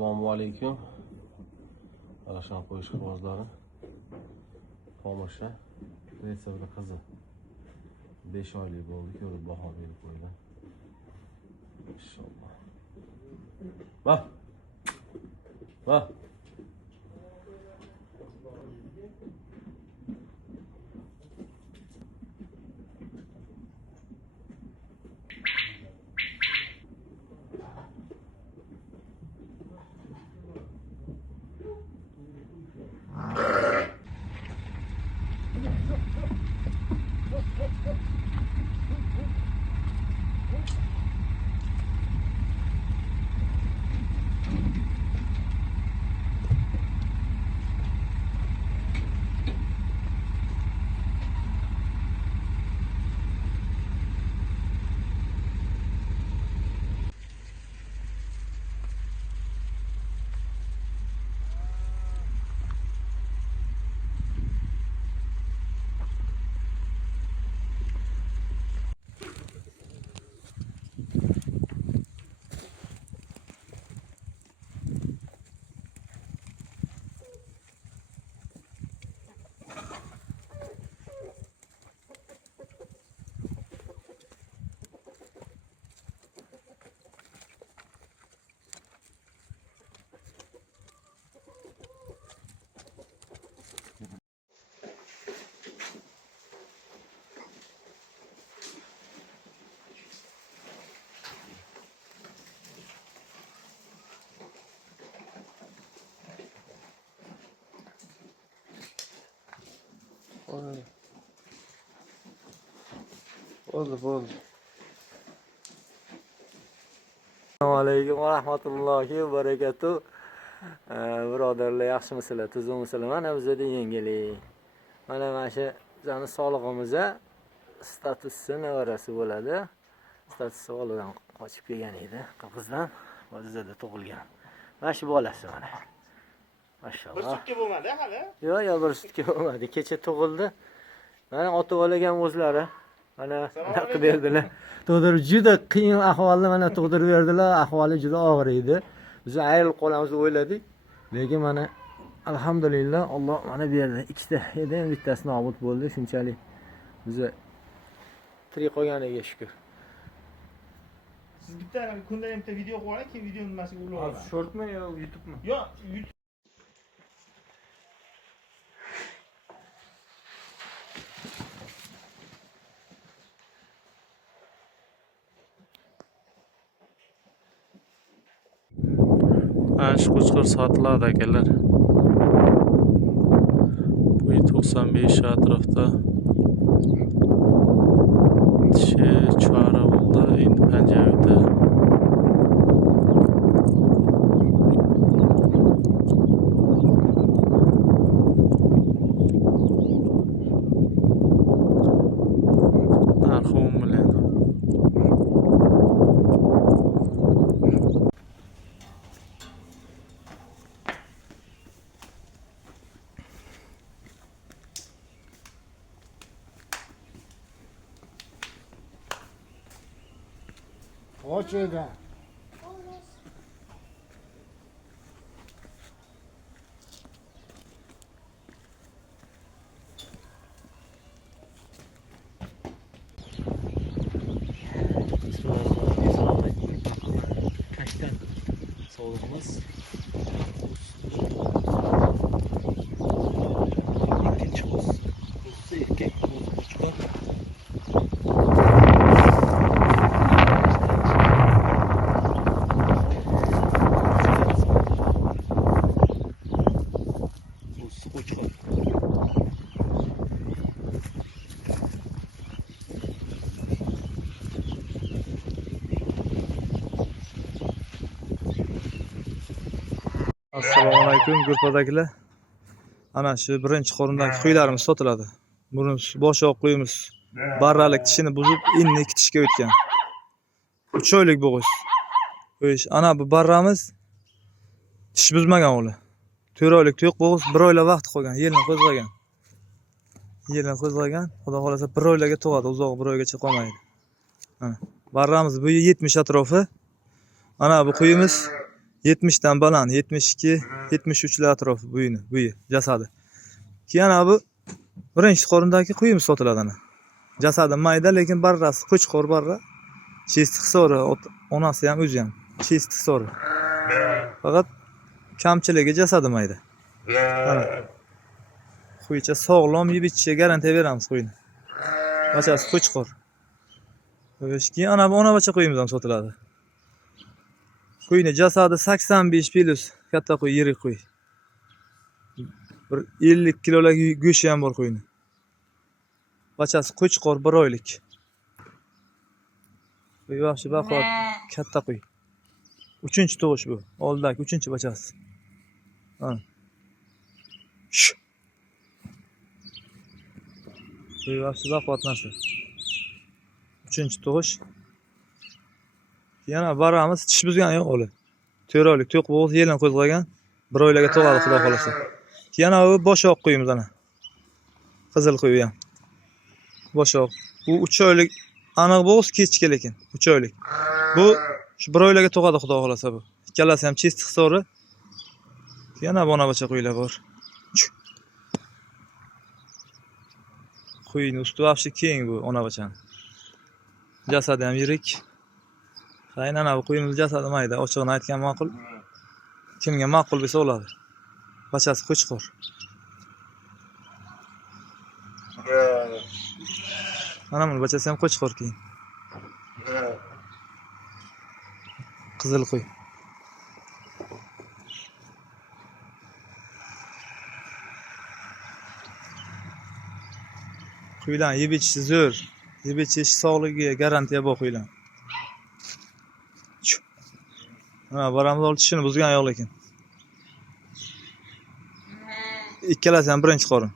Assalomu alaykum. Arashan qo'yish qog'ozlari. Tomosha. Retseptli qizi. 5 oylik bo'ldi, ko'rib baho berib qo'ygan. Inshaalloh. Va. Bo'ldi. Assalomu alaykum va rahmatullohi va barakatuh. Birodarlar, yaxshimisizlar? Tuzukmisizlar? Mana bizda yangilik. Mana shu bizning sog'lig'imizga statusni nevarasi bo'ladi. Statusi oldin qochib kelgan edi. Qirg'izdan o'zida tug'ilgan. Mana shu bolasi mana. Mashalloh. Bir sutga bo'lmadi hali? Yo'q, bir sutga bo'lmadi. Kecha tug'ildi. Mana ota-bola ham o'zlari mana bunaqa berdilar. Tug'dirib juda qiyin ahvolda mana tug'dirib berdilar. Ahvoli juda og'ir edi. Biz ayrilib qolamiz deb o'yladik. Lekin mana alhamdulillah Alloh mana berdi. Ikkita edi, bittasi nobud bo'ldi. Shunchalik biz tirik qolganiga shukr. Siz bitta kunda bitta video qo'ying, keyin video nimasiga ulab olasiz. Shortmi yo YouTube'mi? Yo'q, YouTube. Shu qo'chqor sotiladi akalar. Bu 95 atrofda. Tishi chora bo'ldi, endi panjabida. Narxum bilan Ochida. Kaçtan sog'lig'imiz ikkinchi qo'z erkak qo'chqor. Assalomu alaykum guruhdagilar. Ana shu birinchi qo'rimdagi qo'ylarimiz sotiladi. Buni bosh oq qo'yimiz barralik tishini buzib, inni kitishga o'tgan. 3 oylik bo'g'iz. Qo'yish. Ana bu barramiz tish buzmagan o'g'li. 4 oylik to'q bo'g'iz 1 oylik vaqt qolgan, yelni qo'zg'agan. Xudo xolasa 1 oylarga tug'adi, uzoq 1 oygacha qolmaydi. Mana barramiz bu 70 atrofi. Ana bu qo'yimiz 70 dan baland, 72, 73 lar atrofi buyi, jasadi. Keyin bu birinchi qorindagi quyimiz sotiladi ana. Jasadi mayda, lekin barrasi qo'chqor barra. Chist hiso'ri, onasi ham o'zi ham chist hiso'ri. Faqat kamchiligi jasadi mayda. Ana. Qo'ycha sog'lom yeb ichishi garantiya beramiz qo'yni. Bachasi qo'chqor. Keyin ana bu onabacha qo'yimiz ham sotiladi. Qo'yni jasadi 85 plus, katta qo'y, yirik qo'y. Bir 50 kilolik go'shi ham bor qo'yni. Bachasi qo'chqor 1 oylik. Qo'y yaxshi baquvvat, katta qo'y. 3-tug'ish bu. Oldidagi 3-bachasi. Mana. Qo'y yaxshi baquvvat narsa. 3-tug'ish. Yana baramiz tish buzgan yo'q o'li. 4 oylik to'q bo'g'iz yelin qo'zg'agan. 1 oylarga tug'adi xudo xolasa. Yana bu boshoq qo'yimiz ana. Qizil qo'y ham. Boshoq. Bu 3 oylik aniq bo'g'iz kechga lekin 3 oylik. Bu shu 1 oylarga tug'adi xudo xolasa bu. Ikkalasi ham chist hiso'ri. Yana bu onabacha qo'ylar bor. Qo'yni usti vafshi keng bu onabachani. Jasadi ham yirik. Aynan bu qo'yimiz jasadi mayda, ochiqni aytgan ma'qul. Kimga ma'qul bo'lsa oladi. Bachasi qo'chqor. Mana buni bachasi ham qo'chqor keyin. Qizil qo'y. Qo'ylar yeb ichishi zo'r. Yeb ichish sog'ligiga garantiya bor qo'ylar. Ha, baramiz olib tishini buzgan yo'q lekin. Ikkalasi ham birinchi qorin.